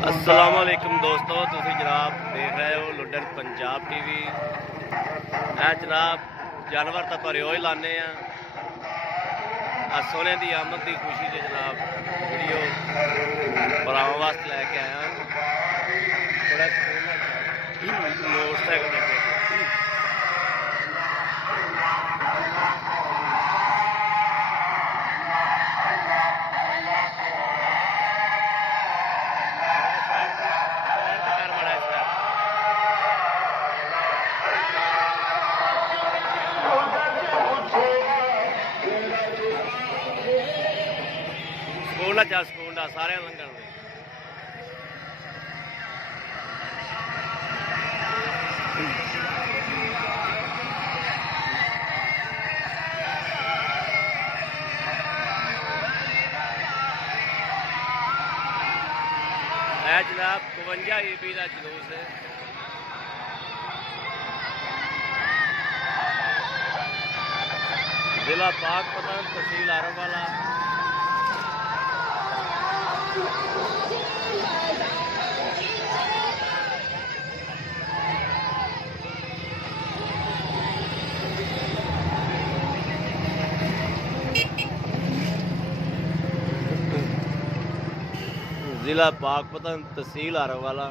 अस्सलाम वालेकुम दोस्तों, तुसी जनाब देख रहे हो लुडन पंजाब टीवी। जनाब जानवर तो पर ही लाने सोने की आमद की खुशी से जनाब वीडियो भरावां वास्ते लैके आया। मोटरसाइकिल ਸਕੂਲ ਚੱਲ ਸਕੂਲ ਦਾ ਸਾਰਿਆਂ ਲੰਘਣ ਦੇ। जनाब 52 EB का जुलूस है। जिला पाकपतन तहसील आरंवाला। जिला पाकपतन तहसील आरंवाला।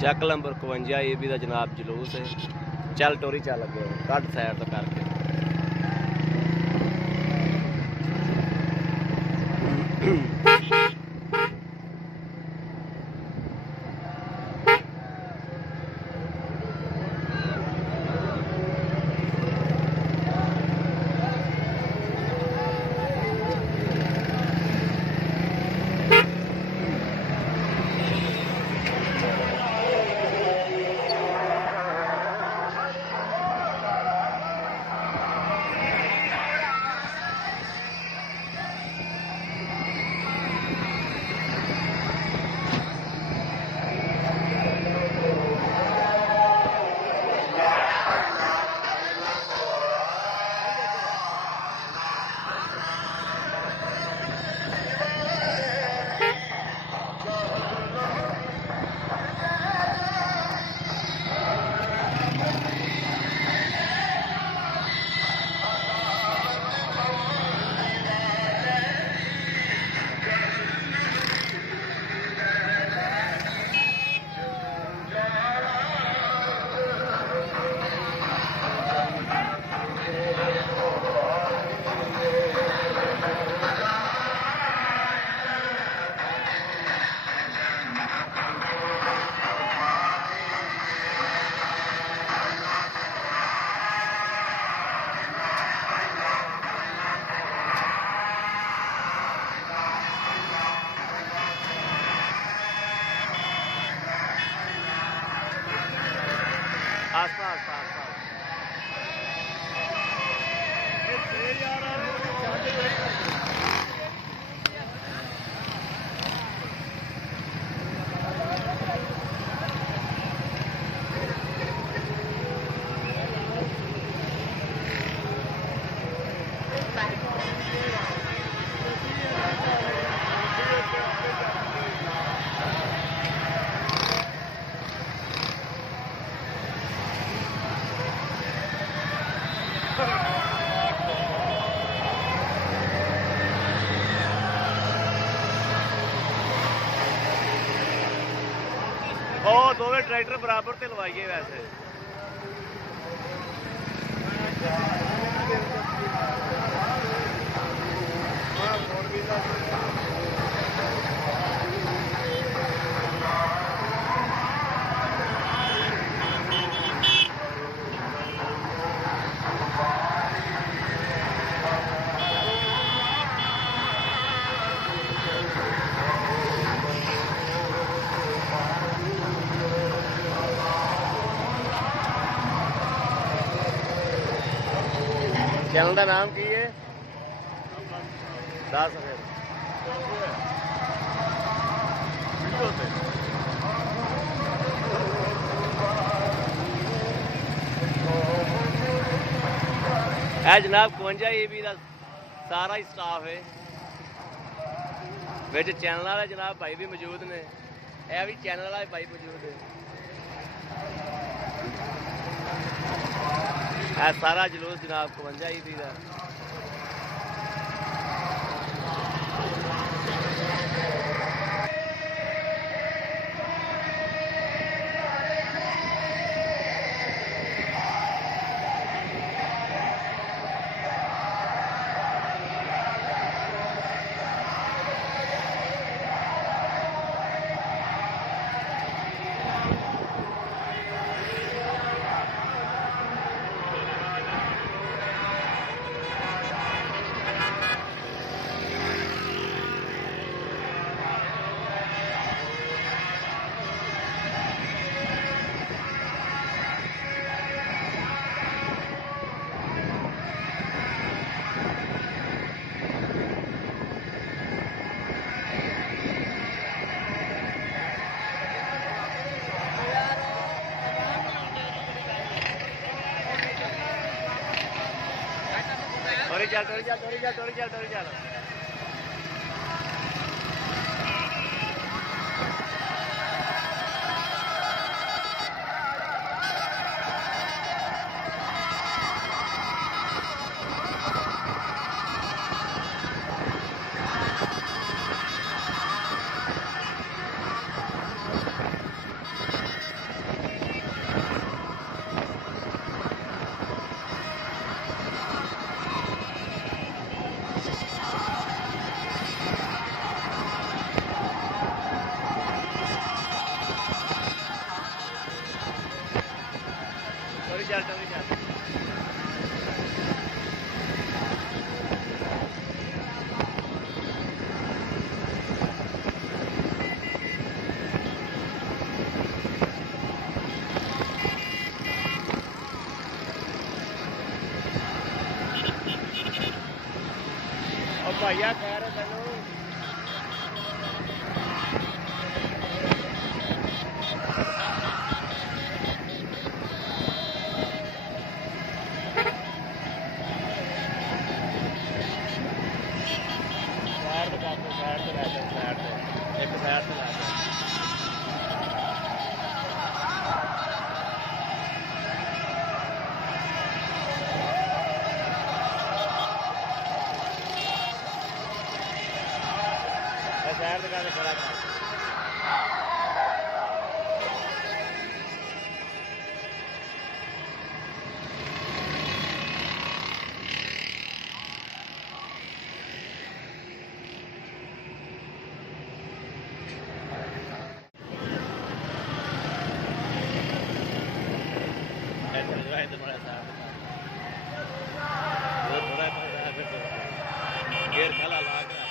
चैक नंबर 52 EB का जनाब जुलूस है। चल टोरी चल अगे कट साइड तो करके। आस्ता आस्ता आस्ता दोवें ट्रैक्टर बराबर ते लवाइए। वैसे चैनल का नाम की है? 10 फिर जनाब 52 EB का सारा ही स्टाफ है। विच चैनल वाले जनाब भाई भी मौजूद ने, यह भी चैनल वाला भाई मौजूद है। सारा जलूस जनाब 52 ईदी का। टोरी चल। भैया कह रहे थे शहर दुकान खड़ा कर। गेर खाला लाग रहा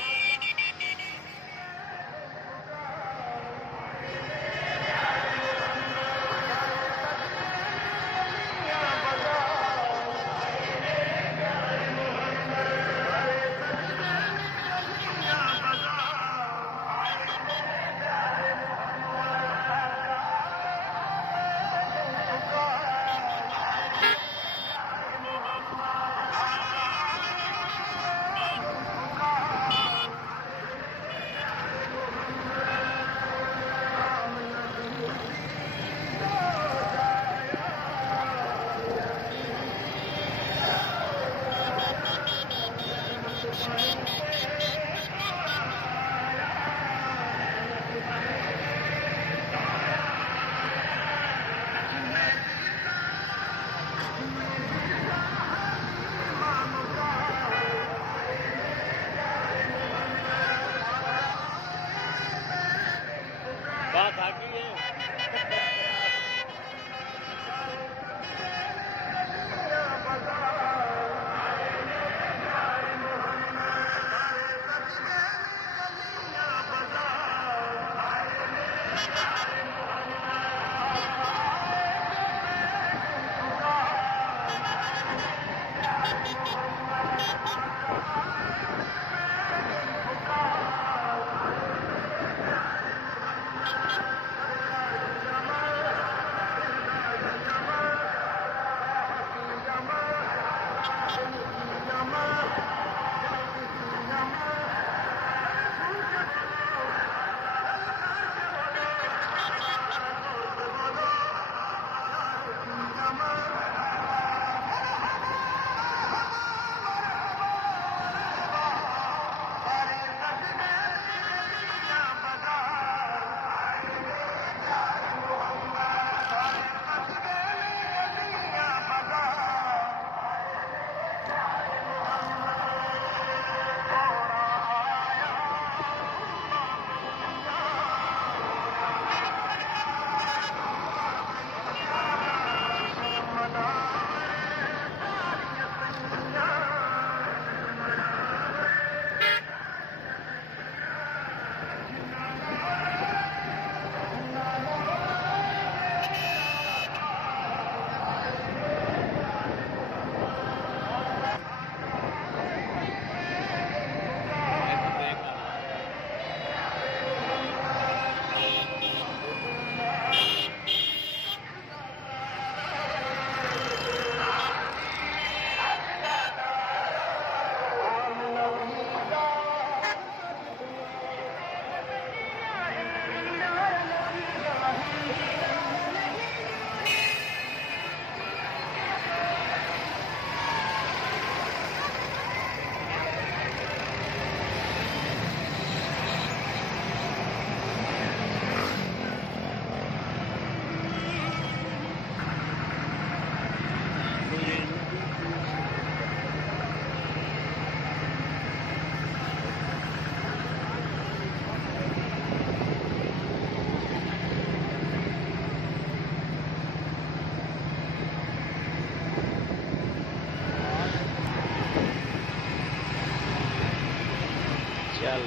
चल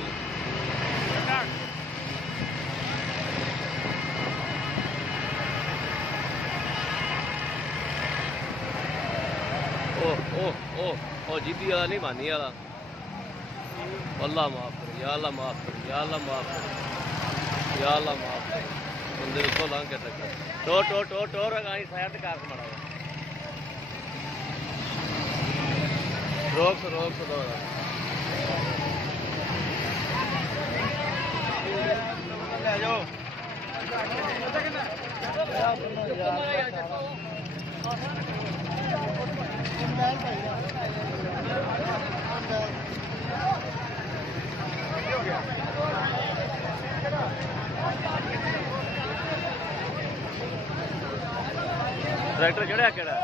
ओ जीती वाला नहीं मानी वाला। अल्लाह माफ कर, या अल्लाह माफ कर, या अल्लाह माफ कर, या अल्लाह माफ कर। बंदे उसको लांग कर रखा टो रगाई साइड कार मारा रोक दो ले जाओ। ट्रैक्टर केड़ा केड़ा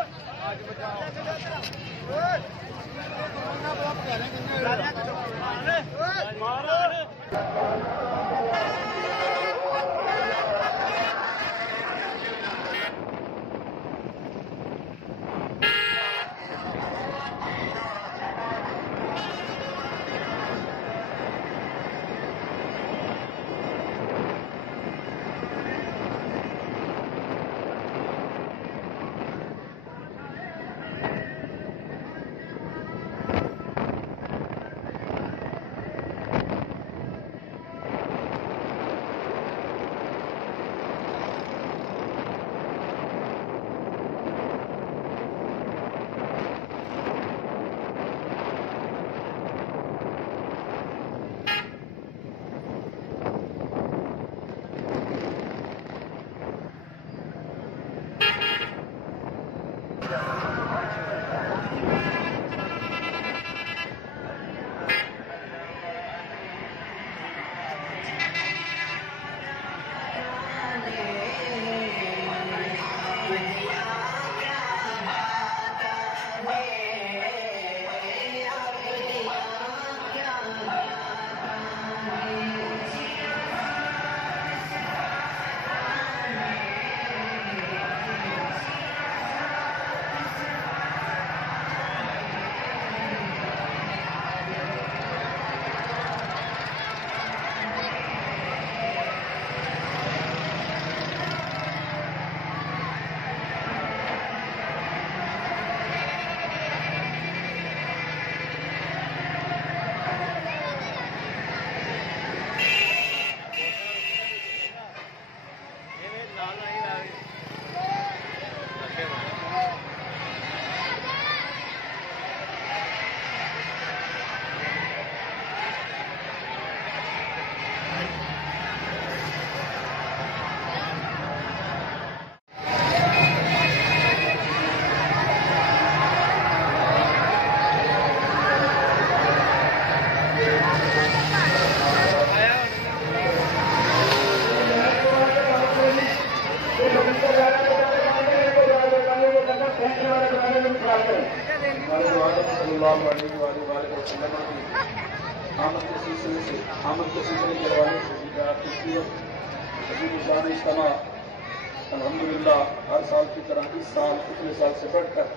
अल्हम्दुलिल्लाह हर साल की तरह इस साल पिछले साल से बढ़कर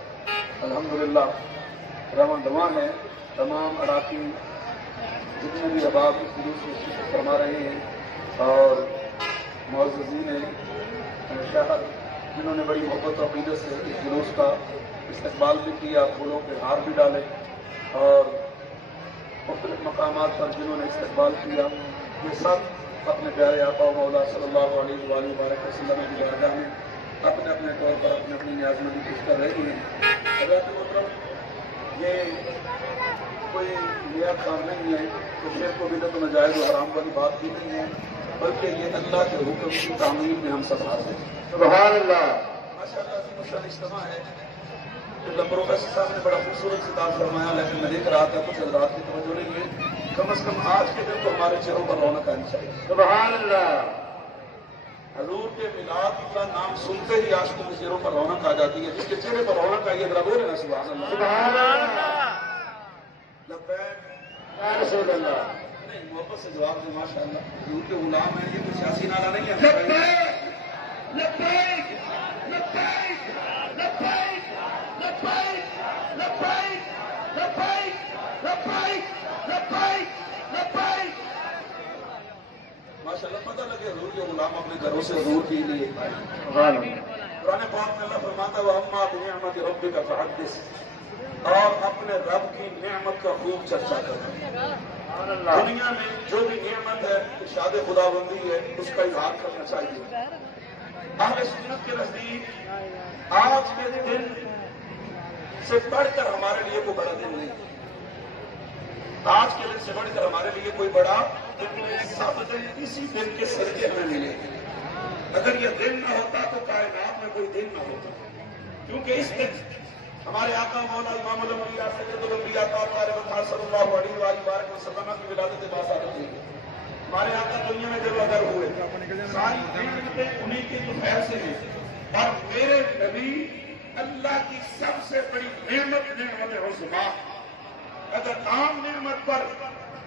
अल्हम्दुलिल्लाह रवां दवा है। तमाम अराकीन जितने भी अहबाब इस जुलूस में शिरकत फरमा रहे हैं और मुअज़्ज़ज़ीन शहर जिन्होंने बड़ी मोहब्बत और अक़ीदत से इस जुलूस का इस्तक़बाल भी किया, फूलों के हार भी डाले और मुख्तलिफ मकामात पर जिन्होंने इस्तक़बाल किया, ये सब अपने प्यारे आका मौला सल्लल्लाहु अलैहि वसल्लम की बारगाह में अपने अपने तौर पर अपनी अपनी न्याज़मंदी पेश कर रहे हैं। हज़रत मोहतरम, ये कोई नया काम नहीं है, तो शिर्क को बिदअत नाजायज़ और हराम वाली बात भी नहीं है, बल्कि ये अल्लाह के हुक्म की तामील में हम सब हाज़िर हैं। सुभान अल्लाह, माशाअल्लाह अज़ीमुश्शान इज्तिमा है। प्रोफेसर साहब ने बड़ा खूबसूरत खिताब फरमाया, लेकिन मैं देख रहा था कुछ हज़रात की तवज्जो नहीं है। कम से कम आज के दिन तो हमारे चेहरों पर रौनक आनी चाहिए। सुभान अल्लाह, हजूर के मिलाद का नाम सुनते ही आशिकों के चेहरों पर रौनक आ जाती है। जिसके चेहरे पर रौनक आई है जरा बोले ना सुभान अल्लाह। सुभान अल्लाह, लब्बैक या रसूल अल्लाह। नहीं, मोहब्बत से जवाब दे माशाअल्लाह। हजूर के गुलाम है, ये कोई सियासी नारा नहीं है। लब्बैक लब्बैक लब्बैक लब्बैक लब्बैक लब्बैक लब्बैक लब्बैक लब्बैक लब्बैक के हजूर के गुलाम अपने घरों से हजूर के लिए आए। कुरान पाक में अल्लाह फरमाता है अम्मा बिनिअमत रब्बिका फहद्दिस, और अपने रब की नेमत का खूब चर्चा करना। दुनिया में जो भी नेमत है इरशाद खुदाबंदी है उसका इजहार करना चाहिए। अहले सुन्नत के नजदीक आज के दिन से बढ़कर हमारे लिए कोई बड़ा दिन नहीं। आज के दिन से बढ़कर हमारे लिए कोई बड़ा दिन नहीं। सब दिन इसी दिन के सदके हमें मिले। अगर यह दिन न होता तो कायनात में कोई दिन न होता, क्योंकि इस दिन हमारे आका मौला इमामुल अंबिया सैयदुल अंबिया सल्लल्लाहु अलैहि वसल्लम की विलादत बासारत हुई। हमारे आका दुनिया में जब अगर हुए सारी नेमतें उन्हीं की खैर से हैं, और मेरे नबी अल्लाह की सबसे बड़ी नेमत नेमत उज़्मा। अगर आम नेमत पर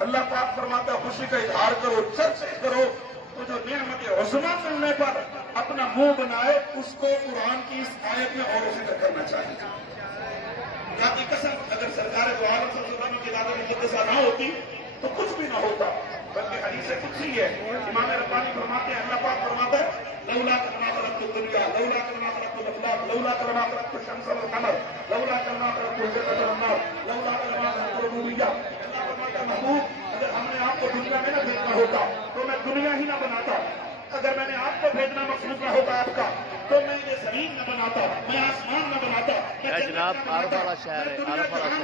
अल्लाह पाक फरमाता खुशी का इजहार करो, चर्चा करो, तो जो नेमत उज़्मा मिलने पर अपना मुंह बनाए उसको कुरान की इस आयत में और जिक्र करना चाहिए। की कसम अगर सरकार दो आलम सल्लल्लाहु की दादा मुक़द्दसा ना होती तो कुछ भी ना होता, बल्कि हदीस कुछ ही है। इमाम रब्बानी फरमाते हैं, अल्लाह पाक फरमाता है लौला कमा खलक़तुद दुनिया लौला कमा खलक़तुल अफ़लाक लौला कमा खलक़तुश शम्स वल क़मर लौला कमा खलक़तुल जन्नत वल नार लौला कमा खलक़तुल रुबूबिय्या। अल्लाह फरमाता है महबूब अगर हमने आपको दुनिया में ना भेजना होता तो मैं दुनिया ही ना बनाता। अगर मैंने आपको भेजना मकसूद ना होता आपका तो मैं ये जमीन न बनाता, मैं आसमान न बनाता, मैं जनाब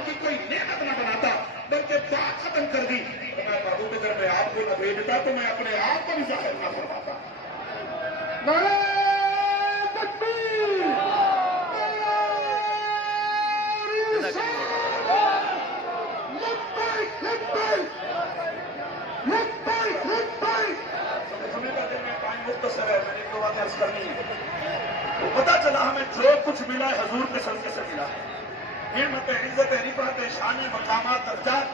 की कोई नेमत न बनाता, बल्कि बात खत्म कर दी। तो मैं महबूब अगर मैं आपको न भेजता तो मैं अपने आप को भी जाहिर न फरमाता। नारे तकबीर, समय का दिन में टाइम मुख्तसर है, मैंने एक दो बातें अर्ज करनी है। तो पता चला हमें जो कुछ मिला है हजूर के सदके से मिला है। नेमत इज्जत रिफत शान मकामात दर्जात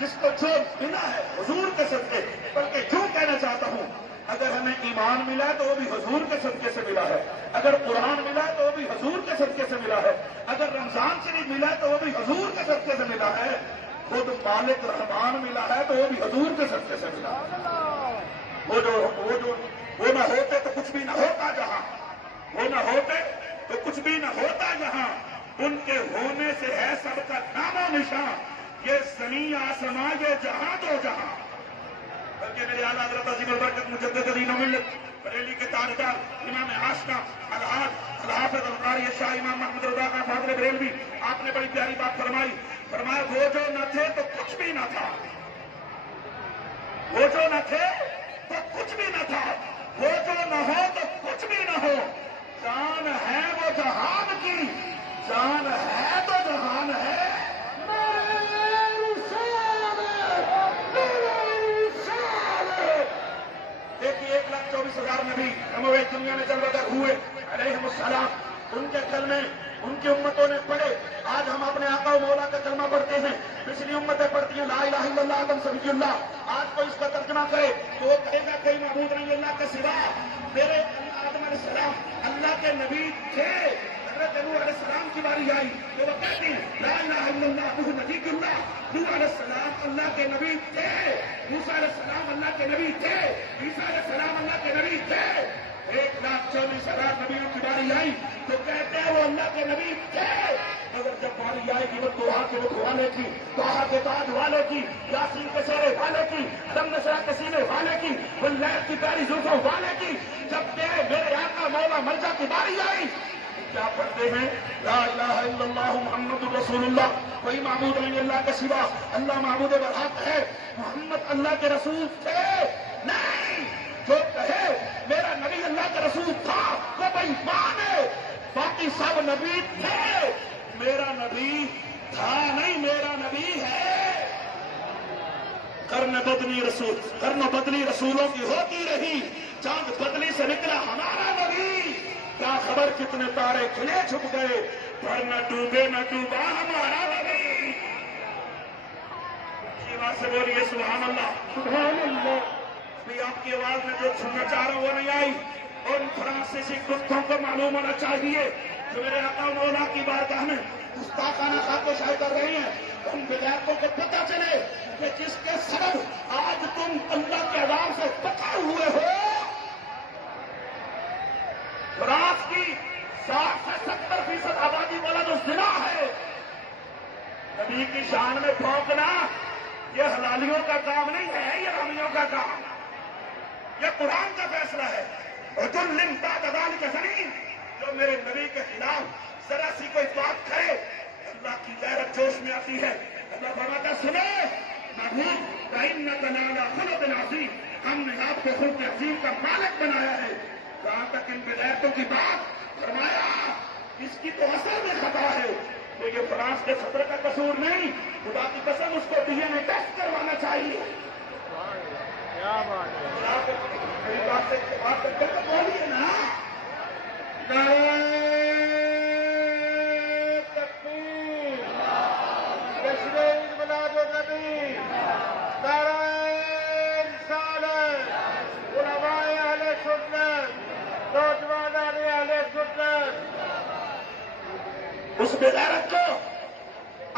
जिसको जो मिला है हजूर के सदके। बल्कि क्यों कहना चाहता हूं, अगर हमें ईमान मिला है तो वो भी हजूर के सदके से मिला है, अगर कुरान मिला है तो वो भी हजूर के सदके से मिला है, अगर रमजान शरीफ मिला है तो वो भी हजूर के सदके से मिला है, खुद मालिक रहमान मिला है तो वो भी हजूर के सदके से मिला है। वो न होते तो कुछ भी न होता जहां, वो न होते तो कुछ भी न होता जहां, उनके होने से है सबका नामो निशान, ये ज़मीं आसमां ये जहां दो जहां। बल्कि मेरे आला हज़रत अज़ीम बरकत मुजद्दिद दीन व मिल्लत बरेली के ताजदार इमाम आशिका अल-हाज अल-हाफ़िज़ अल-क़ारी शाह इमाम महमूद रज़ा खान फ़ाज़िल बरेलवी, आपने बड़ी प्यारी बात फरमाई। फरमाया वो जो न थे तो कुछ भी न था, वो जो न थे तो कुछ भी न था, वो जो न हो तो कुछ भी न हो। जान है वो जहान की, जान है तो जहान है। देखिए 1,24,000 नबी हमें दुनिया में जब बदर हुए अलैहिमुस्सलाम, उनके कलमे उनकी उम्मतों ने पढ़े। आज हम अपने आका मौला का कलमा पढ़ते हैं, पिछली उम्मतें पढ़ती हैं ला इलाहा इल्लल्लाह आदम सफीउल्लाह। आज कोई इसका तर्जुमा करे तो वो कहेगा कई महबूद नहीं अल्लाह के सिवा। मेरे आदम अलैहिस्सलाम अल्लाह के नबी थे। हज़रत नूह अलैहिस्सलाम की बारी आई तो वो कहती हैं ला इलाहा इल्लल्लाह नूह नबीयुल्लाह। नूह अलैहिस्सलाम अल्लाह के नबी थे, मूसा अलैहिस्सलाम अल्लाह के नबी थे, ईसा अलैहिस्सलाम अल्लाह के नबी थे। 1,24,000 नबियों की बारी आई तो कहते हैं वो अल्लाह के नबी थे। मगर जब बारी आएगी वो दुआ के रुख वाले की, दुआ के ताज वाले की, यासीन के शेरे वाले की, दम नशरा के सीने वाले की, वल्लैल की प्यारी जुल्फों वाले की, जब मेरे आका मौला मर्जा की बारी आई क्या पढ़ते हैं ला इलाहा इल्लल्लाह मुहम्मदुर रसूलुल्लाह। कोई माबूद नहीं अल्लाह के सिवा, अल्लाह माबूद बरहक है, मोहम्मद अल्लाह के रसूल थे। नहीं, जो कहे मेरा नबी अल्लाह का रसूल था वो बेईमान है। बाकी सब नबी थे, मेरा नबी था नहीं, मेरा नबी है। कर्न बदली रसूलों की होती रही, चांद बदली से निकला हमारा नबी। क्या खबर कितने तारे खिले छुप गए, पर न डूबे न डूबा हमारा नबी। जीवा से बोलिए सुभान अल्लाह, सुभान अल्लाह। भी आपकी आवाज में जो सुनना चाह रहा हूं वो नहीं आई। और फ्रांसीसी कुत्तों को मालूम होना चाहिए जो मेरे आका मौला की बारगाह में गुस्ताखाना खाकोशाही कर रही हैं, उन विधायकों को पता चले कि जिसके सबब आज तुम अल्लाह के अज़ाब से बचे हुए हो काम नहीं है, ये रामियों का काम, ये कुरान का फैसला है। और जो लिमता ददाल के जमीन, जो मेरे नबी के खिलाफ जरा सी कोई बात करे, अल्लाह की गैरत जोश में आती है। अल्लाह फरमाता सुनो महबूब न तनाला खुलुक़ अज़ीम, हमने आपको खुल्क़ अज़ीम का मालिक बनाया है। जहां तक इन विलायतों की बात फरमाया, इसकी तो असल में खता है, तो ये फ्रांस के सदर का कसूर नहीं, खुदा की कसम उसको डीएनए टेस्ट करवाना चाहिए। क्या बात है, मेरी बात से बात करके तो बोलिए ना। तकबीर, जश्न ईद मिलाद नबी, नाराए रिसालत, उलमाए अहले सुन्नत, नौजवान अहले सुन्नत। उस बेगैरत को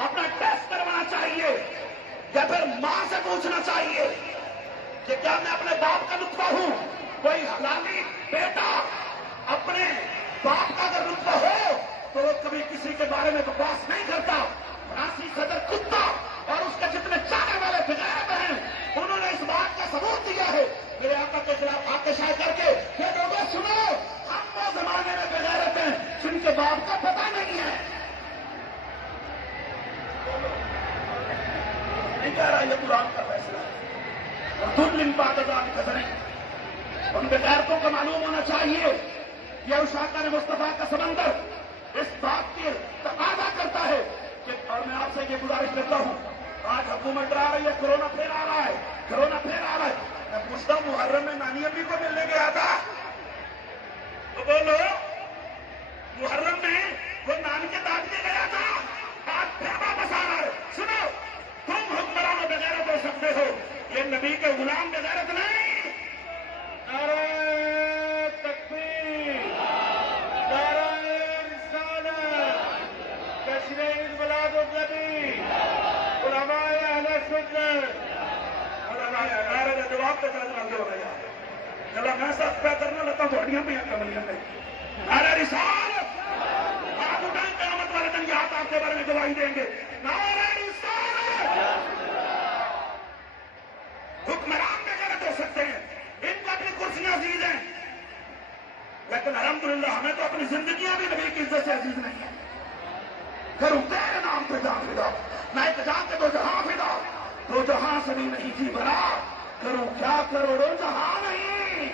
अपना टेस्ट करवाना चाहिए या फिर मां से पूछना चाहिए कि क्या मैं अपने बाप का रुतबा हूं। कोई हलाली बेटा अपने बाप का अगर रुतबा हो तो वो कभी किसी के बारे में बकवास नहीं करता। फ्रांसी सदर कुत्ता और उसके जितने चाहने वाले बेगैरत हैं, उन्होंने इस बात का सबूत दिया है मेरे आका के खिलाफ आतिशाही करके। ये लोगों सुनो, हम वो जमाने में बेगैरत हैं जिनके बाप का पता नहीं है। नहीं कह रहा, ये कुरान का फैसला है। दुर्लिम बातदान कदरें, उन बेगैरतों को मालूम होना चाहिए यह उशाकर मुस्तफा का समंदर इस बात की तकाजा करता है कि, और मैं आपसे ये गुजारिश करता हूं, आज हुकूमत डरा रही है कोरोना फिर आ रहा है, कोरोना फिर आ रहा है। मैं पूछता हूं मुहर्रम में नानी अम्मी को मिलने गया था तो बोलो, मुहर्रम में वो नानी के दाद के गया था, आज फिर वापस आ रहा है। सुनो, तुम हुक्मरान बेगैरत हो सकते हो, ये नबी के गुलाम बेगैरत नहीं। नाराए तकबीर, नाराए रिसालत, जश्न ईद मिलाद नबी, उलमाए अहले सुन्नत। मेरा जवाब तो हो रहा है, चलो मैं सब पे करना लगता हूँ थोड़ियां भी कमलियां में। अरे रिसालत आप उठाएं, क़यामत वाले दिन यहाँ आपके बारे में गवाही देंगे। नारे रिसालत, हुक्मरान बेगैरत हो सकते हैं, इनको अपनी कुर्सियां अजीज हैं, लेकिन अल्हम्दुलिल्लाह हमें तो अपनी जिंदगियां भी नबी की इज्जत से अजीज नहीं है। करूं तेरे नाम पे जान फिदा, मैं एक जान के दो जहां फिदा, दो जहां से भी नहीं थी बरा, करूं क्या करोड़ों जहां नहीं।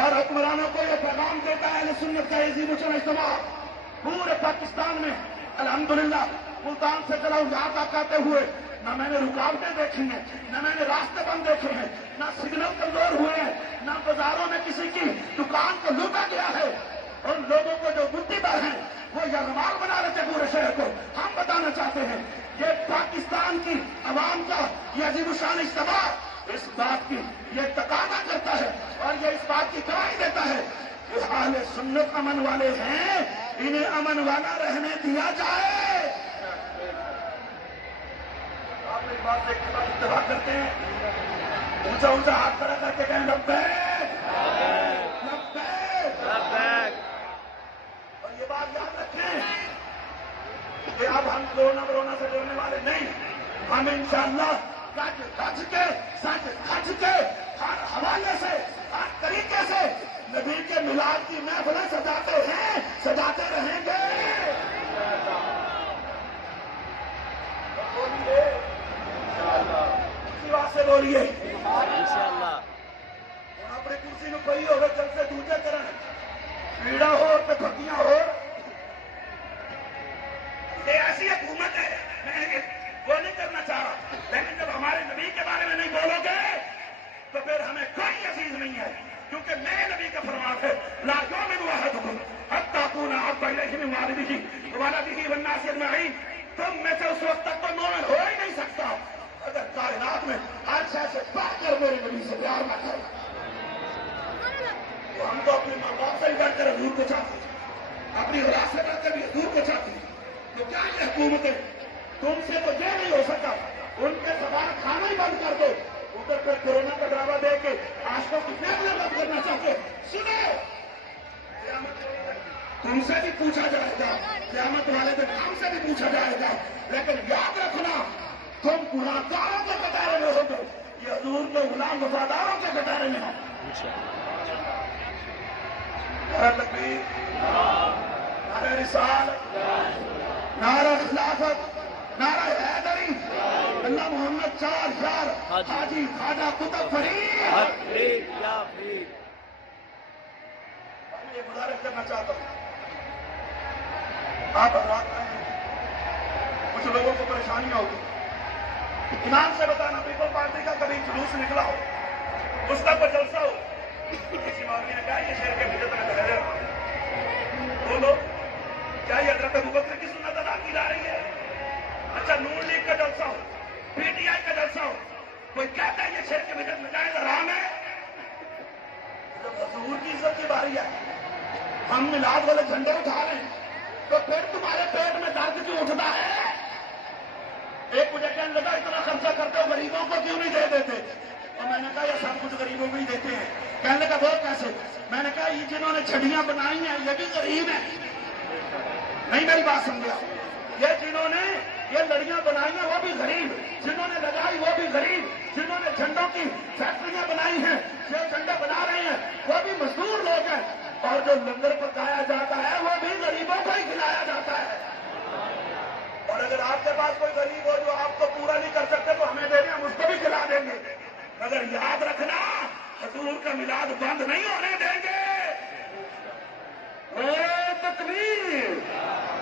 और हुक्मरानों को यह पैगाम देता है अहले सुन्नत का अज़ीमुल इज्तिमा पूरे पाकिस्तान में। अल्हम्दुलिल्लाह मुल्तान से चला यहाँ तक आते हुए न मैंने रुकावटें देखी हैं, न मैंने रास्ते बंद देखे हैं, न सिग्नल कमजोर हुए हैं, न बाजारों में किसी की दुकान को लूटा गया है। उन लोगों को जो बुद्धिबल हैं वो यरगमाल बना रहे थे पूरे शहर को। हम बताना चाहते हैं ये पाकिस्तान की आवाम का ये अज़ीमुशान इज्तिमा इस बात की ये तकाजा करता है और ये इस बात की गवाही देता है कि अहले सुन्नत अमन वाले हैं, इन्हें अमन वाला रहने दिया जाए। आप इस बात से इत्तेफाक करते हैं, ऊंचा ऊंचा हाथ खड़ा करके कहें लब्बैक लब्बैक लब्बैक। और ये बात याद रखें कि अब हम कोरोना से डरने वाले नहीं, हम इंशाअल्लाह सच के हर हवाले से हर तरीके से नबी के मिलाद की महफिलें सजाते हैं, सजाते रहेंगे। बोलिए इसी बात से बोलिए इंशाअल्लाह। अपनी कुर्सी में कोई होगा जल से दूजे करण पीड़ा हो तो भगियां हो, ये ऐसी हुकूमत है। मैं वो नहीं करना चाह रहा, लेकिन जब हमारे नबी के बारे में नहीं बोलोगे तो फिर हमें कोई अजीज नहीं है, क्योंकि मेरे नबी का फरमान है ला युमिनु अहदुकुम हत्ता तकूना अहब्बा इलैहि मिन वालिदिही व वलदिही वन नासि अजमईन। तुम में से उस वक्त तक तो मोमिन हो ही नहीं सकता अगर कायनात में अच्छा से पाकर मेरे नबी से प्यार न करे। तो हम तो अपने माँ बाप से ही बढ़कर हजूर को चाहते, अपनी औलाद से बढ़कर भी हजूर को चाहते। तो क्या ये हुकूमत है, तुमसे तो ये नहीं हो सका, उनके सवाल खाना ही बंद कर दो, उधर पर कोरोना का ड्रामा दे के आशकों की फैसले बंद करना चाहते। सुनो, तुमसे भी पूछा जाएगा, क़यामत वाले दिन हमसे भी पूछा जाएगा, लेकिन याद रखना तुम गुलाकारों के कटारे में हो गए, ये हजूर के गुलाम वफादारों के कटारे में हो। नारा तकबीर, नारा रिसालत, नारा खिलाफत, नारा हैदरी, अल्लाह मोहम्मद चार यार हाजी खाजा कुतुब फरीद। ये गुजारिश करना चाहता हूँ, आप हजरात आए हैं, कुछ लोगों को परेशानियां होती, ईमान से बताना, पीपल पार्टी का कभी जुलूस निकला हो, उसका कोई जलसा हो, किसी मौलवी ने कहा ये शेर के भीतर में ठहरे बोलो, क्या ये हजरत अबू बकर की सुन्नत अदा की जा रही है? अच्छा, नून लीग का जलसा हो, पीटीआई का जलसा हो, कोई कहता है ये शेर के भीतर में जाए हराम है? जब हजूर की इज्जत की बारी है, हम मिलाद वाले झंडे उठा रहे हैं, तो फिर तुम्हारे पेट में दर्द क्यों उठता है? एक मुझे कहने लगा इतना खर्चा करते हो गरीबों को क्यों नहीं दे देते? और मैंने कहा ये सब कुछ गरीबों को ही देते हैं। कहने लगा वो कैसे? मैंने कहा ये जिन्होंने छड़ियां बनाई हैं ये भी गरीब है। नहीं मेरी बात समझा? ये जिन्होंने ये लड़ियां बनाई हैं वो भी गरीब, जिन्होंने लगाई वो भी गरीब, जिन्होंने झंडों की फैक्ट्रियां बनाई हैं, जो झंडे बना रहे हैं वो भी मजदूर लोग हैं, और जो लंगर पकाया जाता है वो भी गरीबों को ही खिलाया जाता है। और अगर आपके पास कोई गरीब हो जो आपको पूरा नहीं कर सकते तो हमें दे दें, हम उसको भी खिला देंगे। मगर याद रखना, हजूर का मिलाद बंद नहीं होने देंगे। तकबीर,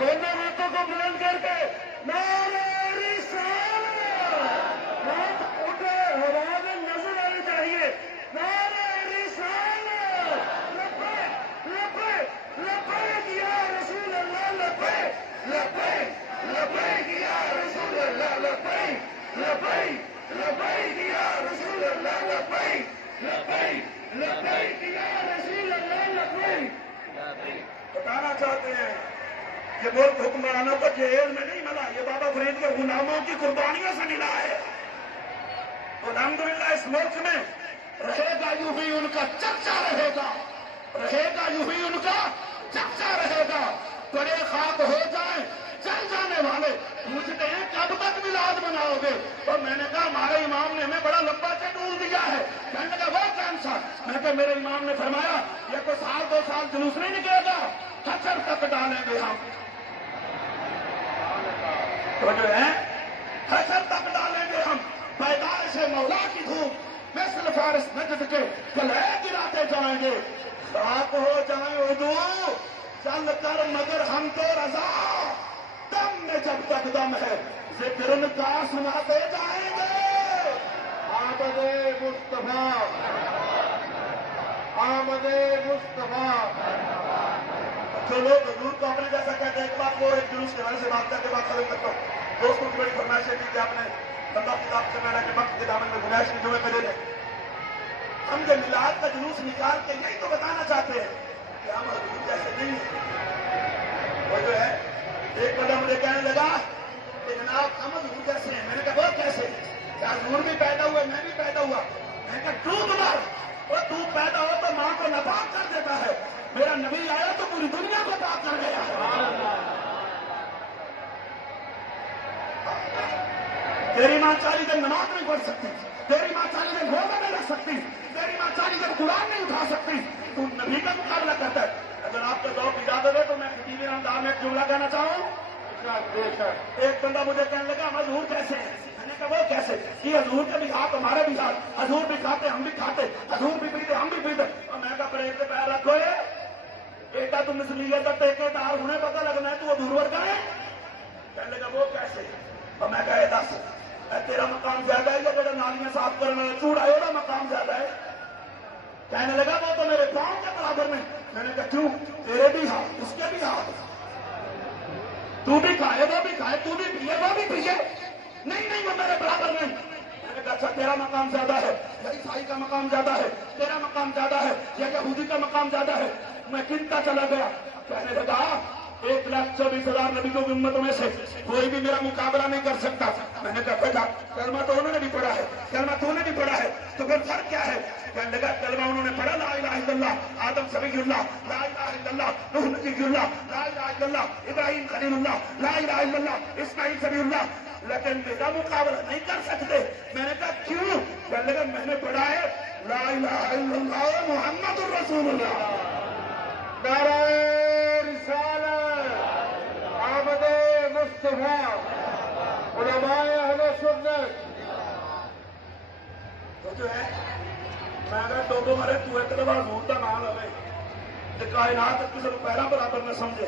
दोनों हाथों को बुलंद करके नारे रिसालत, हाथ उठे हवा में नजर आनी चाहिए। नारे रिसालत, लब्बैक लब्बैक लब्बैक या रसूल अल्लाह, लब्बैक लब्बैक लब्बैक या रसूल अल्लाह, लब्बैक लब्बैक लब्बैक या रसूल अल्लाह, लब्बैक लब्बैक लब्बैक या रसूल अल्लाह, लब्बैक। बताना चाहते हैं ये मुल्क हुक्मरानों को जेल में नहीं मिला, ये बाबा फरीद के गुलामों की कुर्बानियों से मिला है। तो अल्हम्दुलिल्लाह इस मुल्क में रहेगा यूं ही उनका चर्चा रहेगा, रहेगा यूं ही उनका चर्चा रहेगा। बड़े खाक हो जाए चल जाने वाले पूछते हैं कब तक मिलाद मनाओगे? और मैंने कहा हमारे इमाम ने हमें बड़ा लंबा शेड्यूल दिया है। कहने लगा वो कौन सा? मैं कहा मेरे इमाम ने फरमाया ये कोई साल 2 साल जुलूस नहीं निकलेगा, हशर तक डालेंगे हम। तो जो है हशर तक डालेंगे हम, पैदाइश मौला की धूप मिस्ल फारिस नजद के कलह गिराते जाएंगे। खाक हो जाए उर्दू चल कर मगर हम तो रजा, दम में जब तक दम है जिक्र का सुनाते जाएंगे। आमदे मुस्तफा, आमदे मुस्तफा। जो लोग हजूर को अपने जैसा कहते हैं, एक बात वो एक जुलूस के बारे से बात करके बात खत्म करता हूँ। दोस्तों की बड़ी फरमाइश थी कि आपने बंदा किताब से मैंने के वक्त के दामन में गुमैश की जुमे में दे दें। हम जब मिलाद का जुलूस निकाल के यही तो बताना चाहते हैं कि हम हजूर जैसे नहीं है। वो जो है एक बंदा मुझे कहने लगा कि जनाब हम हजूर जैसे हैं। मैंने कहा वो कैसे? क्या हजूर भी पैदा हुआ, मैं भी पैदा हुआ? मैंने कहा तू मर, और तू पैदा हो तो मां को नापाक कर देता है, मेरा नबी आया तो पूरी दुनिया को पाक कर गया। तेरी मां 40 दिन नमाज नहीं पढ़ सकती, तेरी मां 40 दिन रोजा नहीं रख सकती, तेरी मां 40 दिन कुरान नहीं उठा सकती, तू नबी का मुकाबला करता है। अगर आपको दौर इजाजत है तो मैं खतीब अंदाज में एक जुमला कहना चाहूँ। एक बंदा मुझे कहने लगा हम हजूर कैसे हैं? मैंने कहा वो कैसे? कि हजूर के भी हाथ हमारे भी हाथ, हजूर भी खाते हम भी खाते, हजूर भी पीते हम भी पीते। और मैं कहा परेड से पैर रखो बेटा, तुम इसलिए तो ठेकेदार होने पता लगना है तू हजूर वर्गा है। कहने लगा वो कैसे? और मैं कहा दस तेरा मकाम ज्यादा है या बेटा नालियां साफ करना चूड़ा है ओदा मकाम ज्यादा है? कहने लगा वो तो मेरे पांव के बराबर में। मैंने कहा क्यों? तेरे भी हाथ उसके भी हाथ, तू भी खाए वो भी खाए, तू भी पिए वो भी पिए, नहीं नहीं वो मेरे बराबर नहीं। मैंने कहा अच्छा तेरा मकाम ज्यादा है या ईसाई का मकाम ज्यादा है, तेरा मकाम ज्यादा है या यहूदी का मकाम ज्यादा है? मैं गिनता चला गया। कहने लगा 1,24,000 नबियों की उम्मत में से कोई भी मेरा मुकाबला नहीं कर सकता। मैंने कहा बेटा कलमा तो उन्होंने भी पढ़ा है, कलमा तूने भी पढ़ा है, तो फिर फर्क क्या है? कहने लगा कलमा उन्होंने पढ़ा ला इलाहा इल्लल्लाह आदम सफीउल्लाह, ला इलाहा इल्लल्लाह नूह नबीउल्लाह, ला इलाहा इल्लल्लाह इब्राहीम खलीलुल्लाह, ला इलाहा इल्लल्लाह इस्माईल सबीउल्लाह, लेकिन मेरा मुकाबला नहीं कर सकते। मैंने कहा क्यों? कहने लगा मैंने पढ़ा है ला इलाहा इल्लल्लाह मुहम्मदुर रसूलुल्लाह। नारे रिसालत, आमदे मुस्तफा, उलमाए अहले सुन्नत। तो जो है मैं अगर टोटो मारे तू एक दफा हजूर का नाम लवे तो कायनात किसी को पहला बराबर न समझे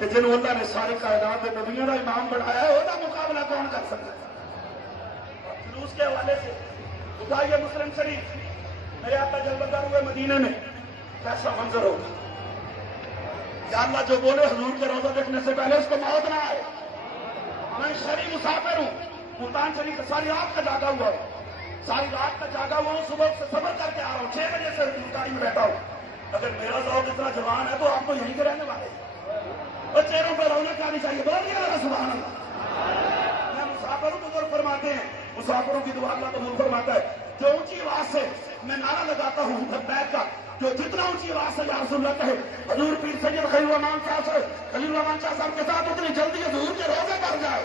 कि जिन्होंने अल्लाह ने सारी कायनात के नबियों का इमाम बनाया है उसका मुकाबला कौन कर सकता है? जुलूस के हवाले से उठाइए मुस्लिम शरीफ, मेरे आका जलवदार हुए मदीने में कैसा मंजर होगा। या अल्लाह जो बोले हजूर के रोजा देखने से पहले उसको मौत ना आए। मैं शरीफ मुसाफिर हूँ, मुल्तान शरीफ का सारी रात का जागा हुआ हूँ, सारी रात का जागा हुआ हूँ, सुबह से सफर करके आ रहा हूँ, 6 बजे से मुल्तानी में बैठा हूँ। अगर मेरा जौक इतना जवान है तो आपको यहीं के रहने वाले और चेहरों पर रौनक आनी चाहिए। बोल दिया सुभान अल्लाह। मैं मुसाफिर हूँ, बुजुर्ग फरमाते हैं मुसाफिरों की दुआ अल्लाह कबूल फरमाता है। जो ऊंची आवाज से मैं नारा लगाता हूँ लब्बैक का, जो जितना ऊंची आवाज से या रसूलुल्लाह कहे हजूर पीर सैयद खलील रहमान साहब से खलील रहमान शाह साहब के साथ उतनी जल्दी हजूर के रोजे भर जाए।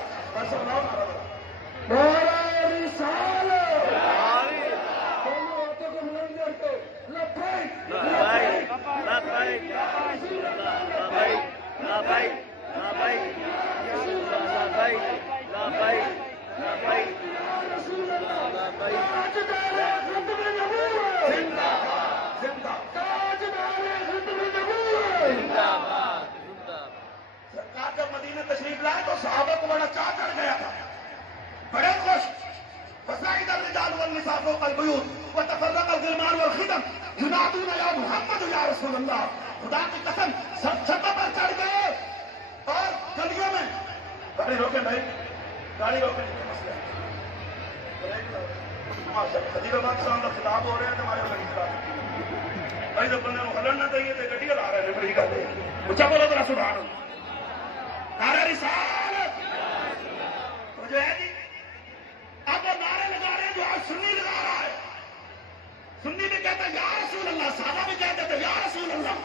सरकार जब मदीने तशरीफ लाए तो सहाबा को बड़ा चाह चढ़ गया था, बड़े खुश। फसाइद अर्रिजाल वन्निसा फ़ौक़ल बुयूत व तफ़र्रक़ल ग़िलमान वल ख़िदम युनादूना या मुहम्मद या रसूलल्लाह। खुदा की कसम सब छतों पर चढ़ गए और गलियों में गाड़ी रोके भाई, गाड़ी रोके खलील रहमान साहब का खिताब हो रहे हैं तुम्हारे खिलाफ भाई जब बंदे हलन ना चाहिए तो गड्डी ला रहे हैं। बड़ी गल है, ऊंचा बोलो जरा सुभान अल्लाह। नारे रिसालत तो जो है जी अब वो नारे लगा रहे हैं जो आज सुन्नी लगा रहा है। सुन्नी भी कहता है या रसूल अल्लाह, सादा भी कहते थे या रसूल अल्लाह।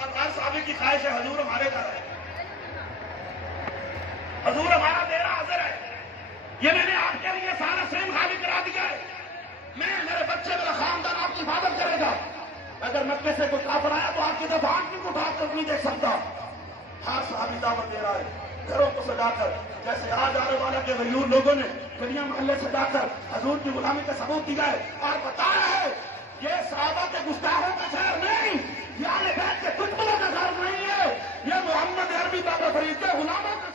अब हर साहबी की ख्वाहिश है हजूर हमारे घर है, हजूर हमारा डेरा हाजिर है, ये मैंने आपके लिए सारा सेम खाली करा दिया है। मैं, मेरे बच्चे, मेरा खानदान आपकी इबादत करेगा। अगर मक्के से कोई काफिर आया तो आपकी तरफ आंख नहीं उठाकर नहीं देख सकता। हर साहबी दावत दे रहा है घरों को सजाकर, जैसे आज आने वाला के गयूर लोगों ने गलियां मोहल्ले सजाकर हजूर की गुलामी का सबूत दिया है और बताया है ये सहाबा के गुस्ताखों का शहर नहीं, ये आले बैत के कुतबों का घर नहीं है, ये मोहम्मद अरबी बाबा फरीद के गुलामों का